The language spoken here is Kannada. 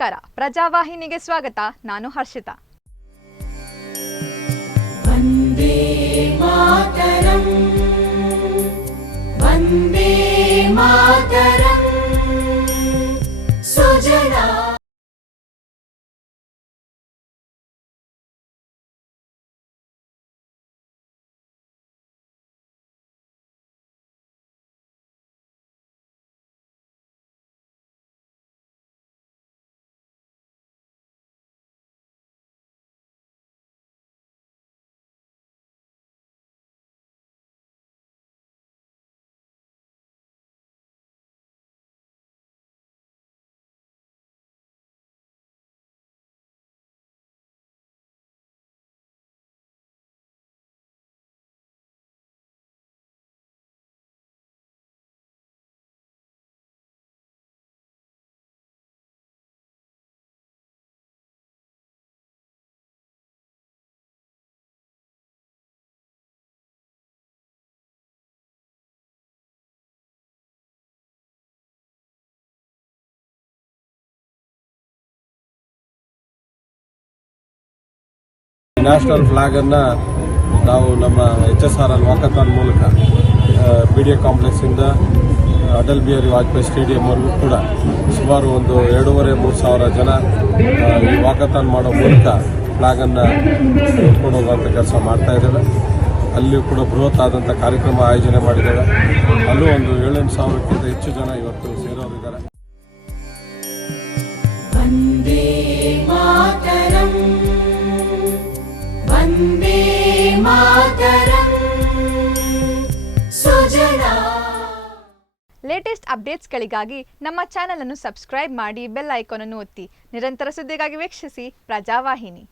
ನಮಸ್ಕಾರ, ಪ್ರಜಾವಾಹಿನಿಗೆ ಸ್ವಾಗತ. ನಾನು ಹರ್ಷಿತಾ. ವಂದೇ ಮಾತರಂ, ವಂದೇ ಮಾತರಂ, ಸುಜಲಾ. ನ್ಯಾಷನಲ್ ಫ್ಲಾಗನ್ನು ನಾವು ನಮ್ಮ HSRL ವಾಕಥಾನ್ ಮೂಲಕ BDA ಕಾಂಪ್ಲೆಕ್ಸಿಂದ ಅಟಲ್ ಬಿಹಾರಿ ವಾಜಪೇಯಿ ಸ್ಟೇಡಿಯಂವರೆಗೂ ಕೂಡ ಸುಮಾರು ಒಂದು 2,500-3 ಸಾವಿರ ಜನ ಈ ವಾಕಥಾನ್ ಮಾಡೋ ಮೂಲಕ ಫ್ಲಾಗನ್ನು ಹೊತ್ಕೊಂಡು ಹೋಗುವಂಥ ಕೆಲಸ ಮಾಡ್ತಾ ಇದ್ದೇವೆ. ಅಲ್ಲಿಯೂ ಕೂಡ ಬೃಹತ್ ಆದಂಥ ಕಾರ್ಯಕ್ರಮ ಆಯೋಜನೆ ಮಾಡಿದ್ದೇವೆ. ಅಲ್ಲೂ ಒಂದು 7-8 ಸಾವಿರಕ್ಕಿಂತ ಹೆಚ್ಚು ಜನ ಇವತ್ತು ಸೇರೋರಿದ್ದಾರೆ. ವಂದೇ ಮಾತರಂ, ವಂದೇ ಮಾತರಂ, ಸುಜಲಾ. ಲೇಟೆಸ್ಟ್ ಅಪ್ಡೇಟ್ಸ್ಗಳಿಗಾಗಿ ನಮ್ಮ ಚಾನೆಲ್ ಅನ್ನು ಸಬ್ಸ್ಕ್ರೈಬ್ ಮಾಡಿ, ಬೆಲ್ ಐಕಾನ್ ಅನ್ನು ಒತ್ತಿ. ನಿರಂತರ ಸುದ್ದಿಗಾಗಿ ವೀಕ್ಷಿಸಿ ಪ್ರಜಾವಾಹಿನಿ.